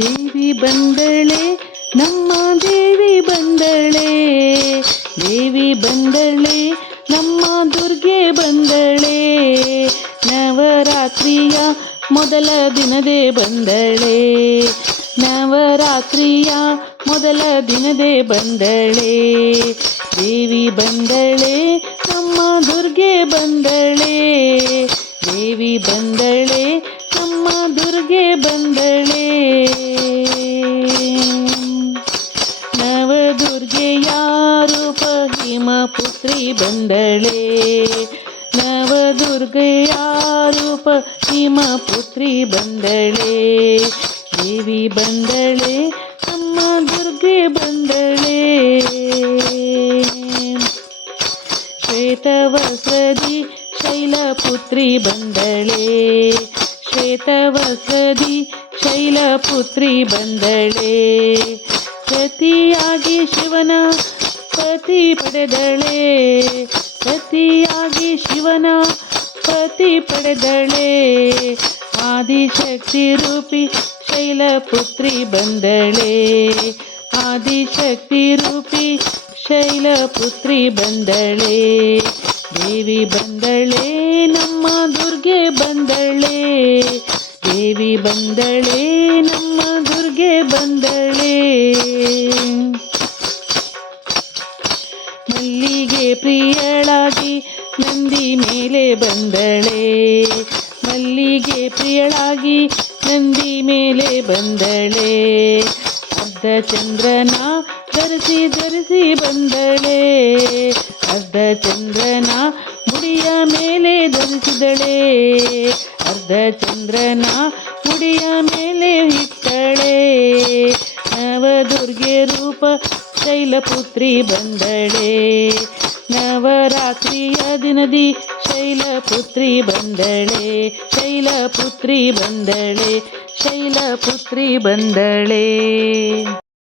ದೇವಿ ಬಂದಳೆ ನಮ್ಮ ದೇವಿ ಬಂದಳೆ, ದೇವಿ ಬಂದಳೆ ನಮ್ಮ ದುರ್ಗೆ ಬಂದಳೆ, ನವರಾತ್ರಿಯ ಮೊದಲ ದಿನದೇ ಬಂದಳೆ, ನವರಾತ್ರಿಯ ಮೊದಲ ದಿನದೇ ಬಂದಳೆ, ದೇವಿ ಬಂದಳೆ ನಮ್ಮ ದುರ್ಗೆ ಬಂದಳೆ, ದೇವಿ ಬಂದಳೆ ನಮ್ಮ ದುರ್ಗೆ ಬಂದಳೆ. ನವದುರ್ಗೆಯ ರೂಪ ಹಿಮಪುತ್ರಿ ಬಂದಳೆ, ನವದುರ್ಗೆಯ ರೂಪ ಹಿಮಪುತ್ರಿ ಬಂದಳೆ, ದೇವಿ ಬಂದಳೆ ನಮ್ಮ ದುರ್ಗೆ ಬಂದಳೆ. ಶ್ವೇತವಸ್ತ್ರದಿ ಶೈಲಪುತ್ರಿ ಬಂದಳೆ, ಶ್ವೇತವಸ್ತ್ರದಿ ಶೈಲಪುತ್ರಿ ಬಂದಳೆ, ಸತಿಯಾಗಿ ಶಿವನ ಪತಿ ಪಡೆದಳೆ, ಸತಿಯಾಗಿ ಶಿವನ ಪತಿ ಪಡೆದಳೆ, ಆದಿಶಕ್ತಿ ರೂಪಿ ಶೈಲಪುತ್ರಿ ಬಂದಳೆ, ಆದಿಶಕ್ತಿ ರೂಪಿ ಶೈಲಪುತ್ರಿ ಬಂದಳೆ, ದೇವಿ ಬಂದಳೆ ನಮ್ಮ ದುರ್ಗೆ ಬಂದಳೆ, ದೇವಿ ಬಂದಳೆ ನಮ್ಮ ದುರ್ಗೆ ಬಂದಳೆ. ಮಲ್ಲಿಗೆ ಪ್ರಿಯಳಾಗಿ ನಂದಿ ಮೇಲೆ ಬಂದಳೆ, ಮಲ್ಲಿಗೆ ಪ್ರಿಯಳಾಗಿ ನಂದಿ ಮೇಲೆ ಬಂದಳೆ, ಅರ್ಧ ಚಂದ್ರನ ಧರಿಸಿ ಬಂದಳೆ, ಅರ್ಧ ಚಂದ್ರನ ಮುಡಿಯ ಮೇಲೆ ಧರಿಸಿದಳೆ, ಅರ್ಧ ಚಂದ್ರನ ಮುಡಿಯ ಮೇಲೆ ಇಟ್ಟಳೆ, ನವದುರ್ಗೆ ರೂಪ ಶೈಲಪುತ್ರಿ ಬಂದಳೆ, ನವರಾತ್ರಿಯ ದಿನದಿ ಶೈಲಪುತ್ರಿ ಬಂದಳೆ, ಶೈಲಪುತ್ರಿ ಬಂದಳೆ, ಶೈಲಪುತ್ರಿ ಬಂದಳೆ.